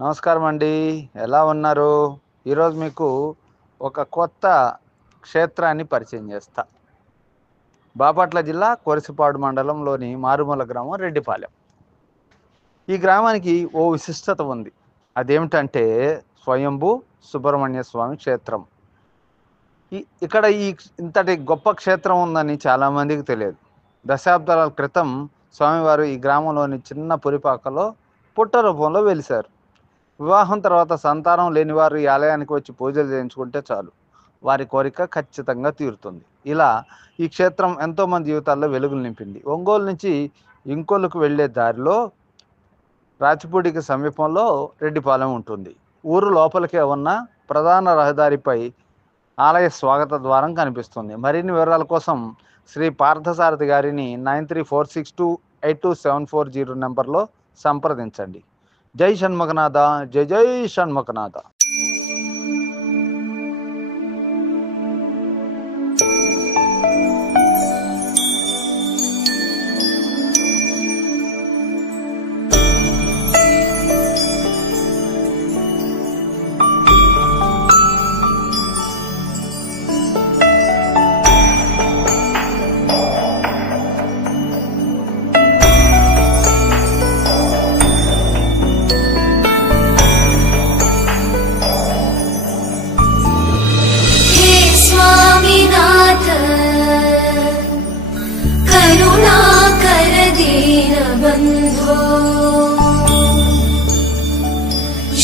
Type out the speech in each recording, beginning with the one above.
నమస్కారం అండి, ఎలా ఉన్నారు? ఈరోజు మీకు ఒక కొత్త క్షేత్రాన్ని పరిచయం చేస్తా. బాపట్ల జిల్లా కొరిసిపాడు మండలంలోని మారుమూల గ్రామం రెడ్డిపాలెం. ఈ గ్రామానికి ఓ విశిష్టత ఉంది. అదేమిటంటే స్వయంభూ సుబ్రహ్మణ్య స్వామి క్షేత్రం. ఇక్కడ ఇంతటి గొప్ప క్షేత్రం ఉందని చాలామందికి తెలియదు. దశాబ్దాల క్రితం స్వామివారు ఈ గ్రామంలోని చిన్న పురిపాకలో పుట్ట రూపంలో వెలిశారు. వివాహం తర్వాత సంతానం లేని వారు ఈ ఆలయానికి వచ్చి పూజలు చేయించుకుంటే చాలు, వారి కోరిక ఖచ్చితంగా తీరుతుంది. ఇలా ఈ క్షేత్రం ఎంతోమంది జీవితాల్లో వెలుగులు నింపింది. ఒంగోలు నుంచి ఇంకొల్లుకు వెళ్లే దారిలో రాచిపూడికి సమీపంలో రెడ్డిపాలెం ఉంటుంది. ఊరు లోపలికే ఉన్న ప్రధాన రహదారిపై ఆలయ స్వాగత ద్వారం కనిపిస్తుంది. మరిన్ని వివరాల కోసం శ్రీ పార్థసారథి గారిని 9346282740 నెంబర్లో సంప్రదించండి. జై షణ్ముఖనాథ, జై జై షణ్ముఖనాథ.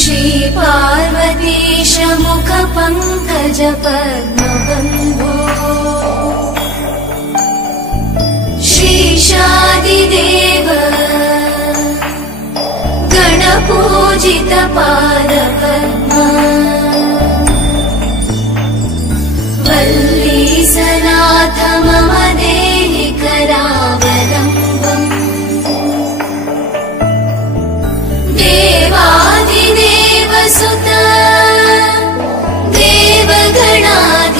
श्री पार्वतीश मुख पंकज पद्मबन्धो श्रीशादिदेव गणपूजित पादपद्मा वल्लीसनाथ मम देहि करावलम्बम् देवाधिदेव सुत देवगणाधिनाथ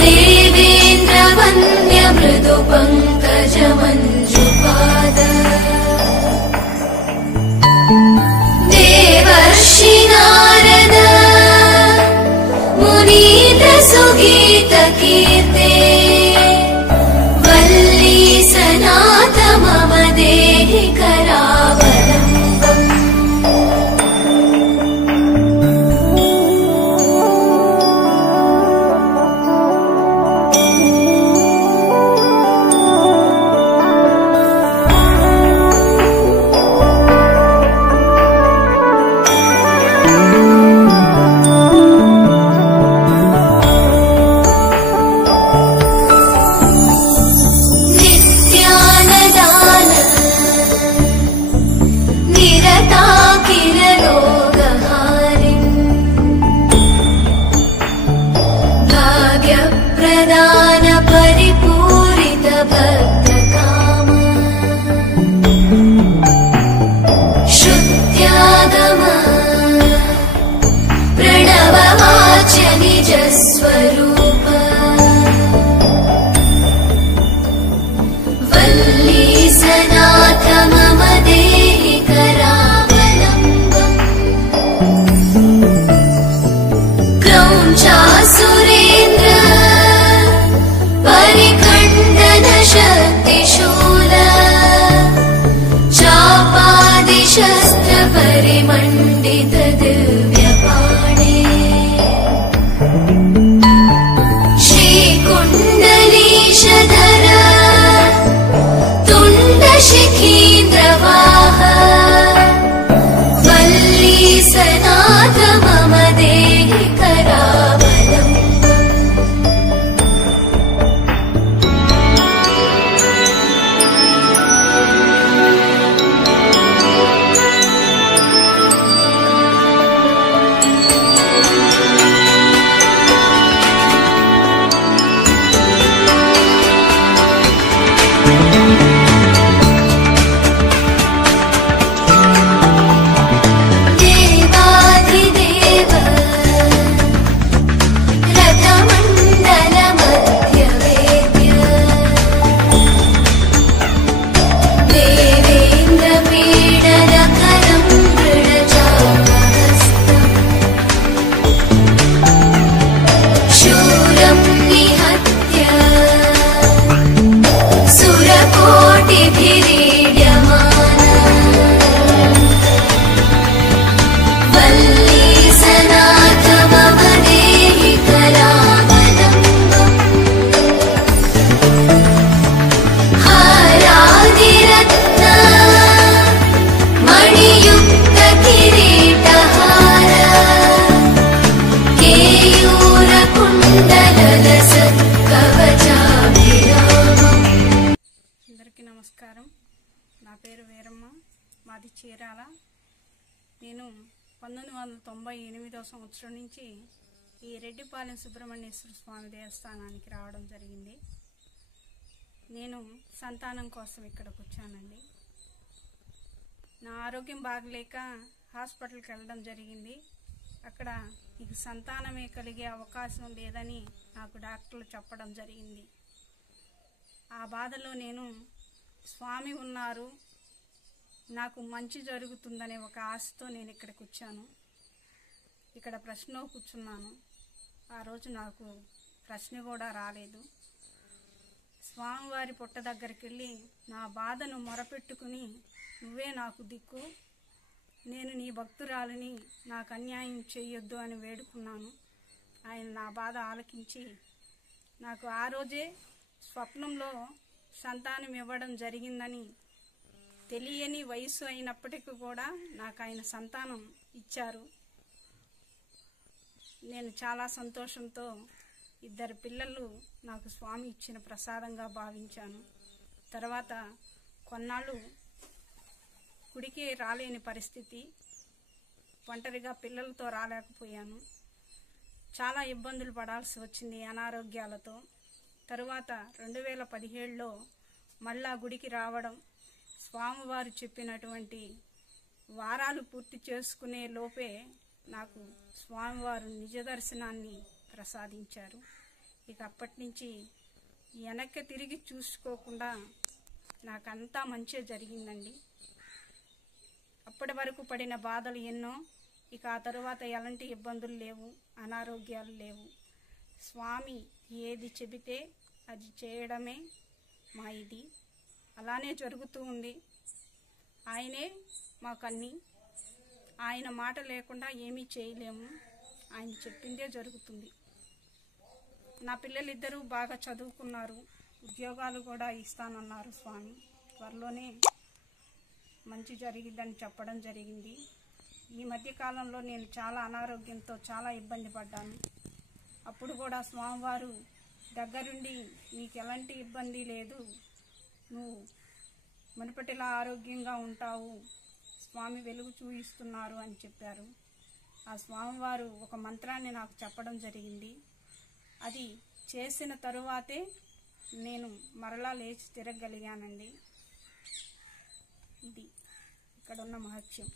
देवेन्द्र वन्द्य मृदु पंकज मञ्जुपाद देवर्षि नारद मुनीन्द्र सुगीत कीर्ते वल्लीसनाथ मम देहि करावलम्बम् లక్ష్మమ్మ, మాది చీరాల. నేను 1998వ సంవత్సరం నుంచి ఈ రెడ్డిపాలెం సుబ్రహ్మణ్యేశ్వర స్వామి దేవస్థానానికి రావడం జరిగింది. నేను సంతానం కోసం ఇక్కడికి వచ్చానండి. నా ఆరోగ్యం బాగలేక హాస్పిటల్కి వెళ్ళడం జరిగింది. అక్కడ నీకు సంతానమే కలిగే అవకాశం లేదని నాకు డాక్టర్లు చెప్పడం జరిగింది. ఆ బాధలో నేను స్వామి ఉన్నారు, నాకు మంచి జరుగుతుందనే ఒక ఆశతో నేను ఇక్కడికి వచ్చాను. ఇక్కడ ప్రశ్నలో కూర్చున్నాను. ఆ రోజు నాకు ప్రశ్న కూడా రాలేదు. స్వామివారి పుట్ట దగ్గరికి వెళ్ళి నా బాధను మొరపెట్టుకుని, నువ్వే నాకు దిక్కు, నేను నీ భక్తురాలిని, నాకు అన్యాయం చేయొద్దు అని వేడుకున్నాను. ఆయన నా బాధ ఆలకించి నాకు ఆ రోజే స్వప్నంలో సంతానం ఇవ్వడం జరిగిందని, తెలియని వయసు అయినప్పటికీ కూడా నాకు ఆయన సంతానం ఇచ్చారు. నేను చాలా సంతోషంతో 2 పిల్లలు నాకు స్వామి ఇచ్చిన ప్రసాదంగా భావించాను. తర్వాత కొన్నాళ్ళు గుడికి రాలేని పరిస్థితి, ఒంటరిగా పిల్లలతో రాలేకపోయాను. చాలా ఇబ్బందులు పడాల్సి వచ్చింది అనారోగ్యాలతో. తరువాత 2017లో మళ్ళా గుడికి రావడం, స్వామివారు చెప్పినటువంటి వారాలు పూర్తి చేసుకునే లోపే నాకు స్వామివారు నిజ దర్శనాన్ని ప్రసాదించారు. ఇక అప్పటి నుంచి వెనక్కి తిరిగి చూసుకోకుండా నాకంతా మంచి జరిగిందండి. అప్పటి వరకు పడిన బాధలు ఎన్నో, ఇక ఆ తరువాత ఎలాంటి ఇబ్బందులు లేవు, అనారోగ్యాలు లేవు. స్వామి ఏది చెబితే అది చేయడమే మా ఇది. అలానే జరుగుతూ ఉంది. ఆయనే మాకన్నీ. ఆయన మాట లేకుండా ఏమీ చేయలేము. ఆయన చెప్పిందే జరుగుతుంది. నా పిల్లలిద్దరూ బాగా చదువుకున్నారు, ఉద్యోగాలు కూడా ఇస్తానన్నారు స్వామి. త్వరలోనే మంచి జరిగిద్దని చెప్పడం జరిగింది. ఈ మధ్యకాలంలో నేను చాలా అనారోగ్యంతో చాలా ఇబ్బంది పడ్డాను. అప్పుడు కూడా స్వామివారు దగ్గరుండి, నీకు ఎలాంటి ఇబ్బంది లేదు, నువ్వు మునుపటిలా ఆరోగ్యంగా ఉంటావు, స్వామి వెలుగు చూయిస్తున్నారు అని చెప్పారు. ఆ స్వామివారు ఒక మంత్రాన్ని నాకు చెప్పడం జరిగింది. అది చేసిన తరువాతే నేను మరలా లేచి తిరగగలిగానండి. ఇది ఇక్కడ ఉన్న మహత్యం.